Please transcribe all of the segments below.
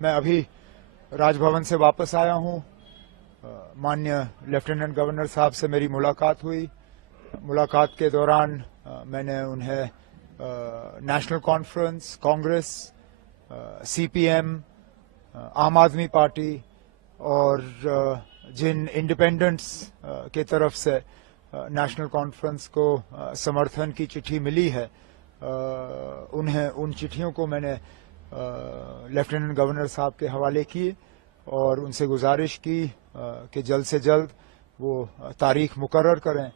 मैं अभी राजभवन से वापस आया हूं। माननीय लेफ्टिनेंट गवर्नर साहब से मेरी मुलाकात हुई। मुलाकात के दौरान मैंने उन्हें नेशनल कॉन्फ्रेंस, कांग्रेस, सीपीएम, आम आदमी पार्टी और जिन इंडिपेंडेंट्स के तरफ से नेशनल कॉन्फ्रेंस को समर्थन की चिट्ठी मिली है, उन्हें उन चिट्ठियों को मैंने लेफ्टिनेंट गवर्नर साहब के हवाले किए और उनसे गुजारिश की कि जल्द से जल्द वो तारीख मुकर्रर करें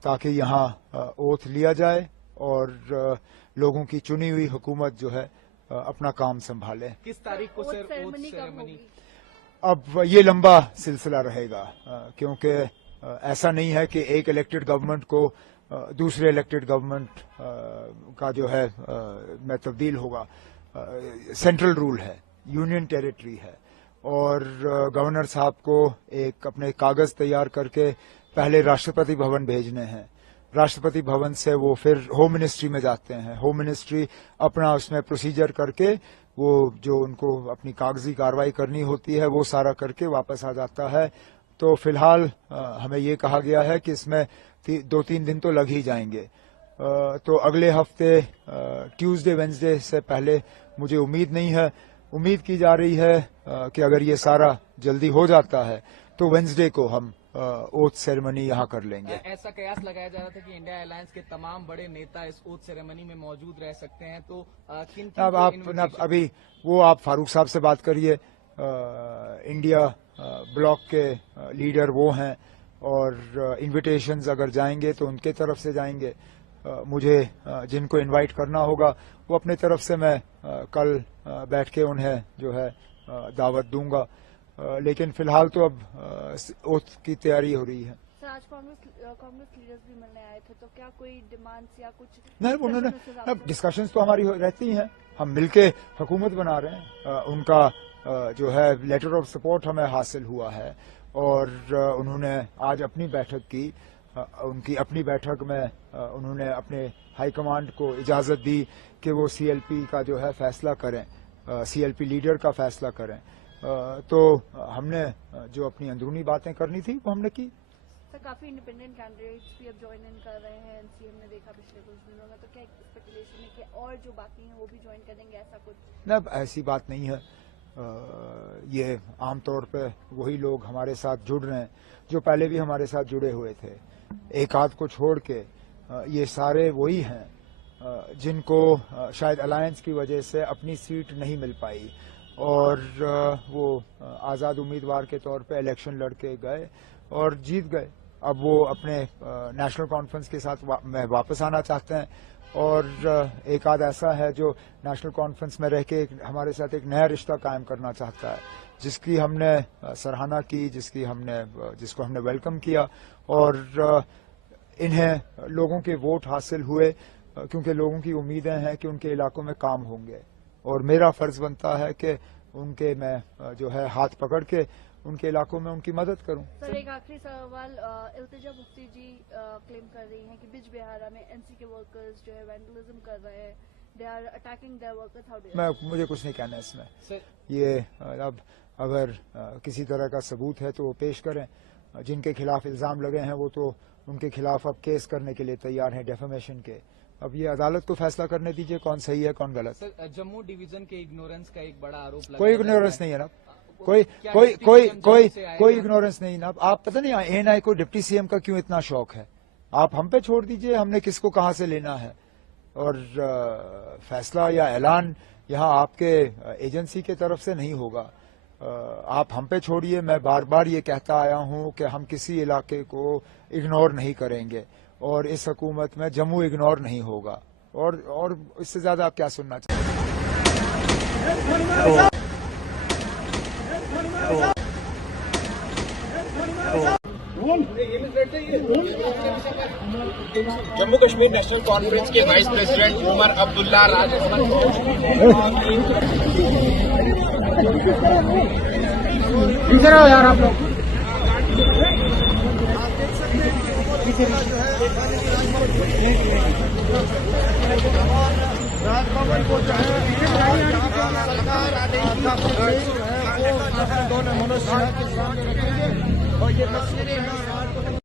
ताकि यहाँ ओथ लिया जाए और लोगों की चुनी हुई हुकूमत जो है अपना काम संभाले। किस तारीख को सर ओथ सेरेमनी? अब ये लंबा सिलसिला रहेगा क्योंकि ऐसा नहीं है कि एक इलेक्टेड गवर्नमेंट को दूसरे इलेक्टेड गवर्नमेंट का जो है में तब्दील होगा। सेंट्रल रूल है, यूनियन टेरिटरी है और गवर्नर साहब को एक अपने कागज तैयार करके पहले राष्ट्रपति भवन भेजने हैं। राष्ट्रपति भवन से वो फिर होम मिनिस्ट्री में जाते हैं। होम मिनिस्ट्री अपना उसमें प्रोसीजर करके वो जो उनको अपनी कागजी कार्रवाई करनी होती है वो सारा करके वापस आ जाता है। तो फिलहाल हमें ये कहा गया है कि इसमें 2-3 दिन तो लग ही जाएंगे। तो अगले हफ्ते ट्यूसडे वेंसडे से पहले मुझे उम्मीद नहीं है। उम्मीद की जा रही है कि अगर ये सारा जल्दी हो जाता है तो वेंसडे को हम ओथ सेरेमनी यहाँ कर लेंगे। ऐसा कयास लगाया जा रहा था कि इंडिया अलायंस के तमाम बड़े नेता इस ओथ सेरेमनी में मौजूद रह सकते हैं, तो किन अब आप अभी वो आप फारूक साहब से बात करिए। इंडिया ब्लॉक के लीडर वो हैं और इन्विटेशंस अगर जाएंगे तो उनके तरफ से जाएंगे। मुझे जिनको इनवाइट करना होगा वो अपने तरफ से मैं कल बैठ के उन्हें जो है दावत दूंगा। लेकिन फिलहाल तो अब ओथ की तैयारी हो रही है। सर, आज कांग्रेस लीडर्स भी मिलने आए थे, तो क्या कोई डिमांड्स या कुछ नहीं, उन्होंने डिस्कशंस तो हमारी रहती हैं। हम मिलके हुकूमत बना रहे हैं। उनका जो है लेटर ऑफ सपोर्ट हमें हासिल हुआ है और उन्होंने आज अपनी बैठक की। उनकी अपनी बैठक में उन्होंने अपने हाईकमांड को इजाजत दी कि वो सीएलपी का जो है फैसला करें, सीएलपी लीडर का फैसला करें। तो हमने जो अपनी अंदरूनी बातें करनी थी वो हमने की। सर, काफी इंडिपेंडेंट कैंडिडेट्स भी अब ज्वाइन इन कर रहे हैं। एनसीएम ने देखा पिछले कुछ दिनों में, तो क्या स्पेकुलेशन है कि और जो बाकी हैं वो भी ज्वाइन करेंगे, ऐसा कुछ? न, ऐसी बात नहीं है। ये आमतौर पे वही लोग हमारे साथ जुड़ रहे हैं जो पहले भी हमारे साथ जुड़े हुए थे। एक आध को छोड़ के ये सारे वही हैं जिनको शायद अलायंस की वजह से अपनी सीट नहीं मिल पाई और वो आज़ाद उम्मीदवार के तौर पे इलेक्शन लड़के गए और जीत गए। अब वो अपने नेशनल कॉन्फ्रेंस के साथ में वापस आना चाहते हैं और एक आध ऐसा है जो नेशनल कॉन्फ्रेंस में रह के हमारे साथ एक नया रिश्ता कायम करना चाहता है, जिसकी हमने सराहना की, जिसको हमने वेलकम किया और इन्हें लोगों के वोट हासिल हुए क्योंकि लोगों की उम्मीदें हैं कि उनके इलाकों में काम होंगे और मेरा फर्ज बनता है कि उनके मैं जो है हाथ पकड़ के उनके इलाकों में उनकी मदद करूं। सर, एक आखिरी सवाल। इल्तिजा मुफ्ती जी क्लेम कर रही हैं कि बिज बिहारा में एनसी के वर्कर्स जो है वैंडलिज्म कर रहे हैं, they are attacking their workers. How do मुझे कुछ नहीं कहना इसमें। ये अब अगर किसी तरह का सबूत है तो वो पेश करें। जिनके खिलाफ इल्जाम लगे हैं वो तो उनके खिलाफ अब केस करने के लिए तैयार हैं, डेफेमेशन के। अब ये अदालत को फैसला करने दीजिए कौन सही है कौन गलत। सर, जम्मू डिवीजन के इग्नोरेंस का एक बड़ा आरोप लगा। कोई इग्नोरेंस नहीं है ना, कोई इग्नोरेंस नहीं ना। आप पता नहीं एएनआई को डिप्टी सीएम का क्यों इतना शौक है। आप हम पे छोड़ दीजिए, हमने किसको कहां से लेना है। और फैसला या ऐलान यहाँ आपके एजेंसी के तरफ से नहीं होगा। आप हम पे छोड़िए। मैं बार बार ये कहता आया हूं कि हम किसी इलाके को इग्नोर नहीं करेंगे और इस हुकूमत में जम्मू इग्नोर नहीं होगा। और इससे ज्यादा आप क्या सुनना चाहते हैं? जम्मू कश्मीर नेशनल कॉन्फ्रेंस के वाइस प्रेसिडेंट उमर अब्दुल्ला इधर आओ यार आप लोग। राजभवन को जो है मनोज सिन्हा के सामने रखेंगे और ये तस्वीरें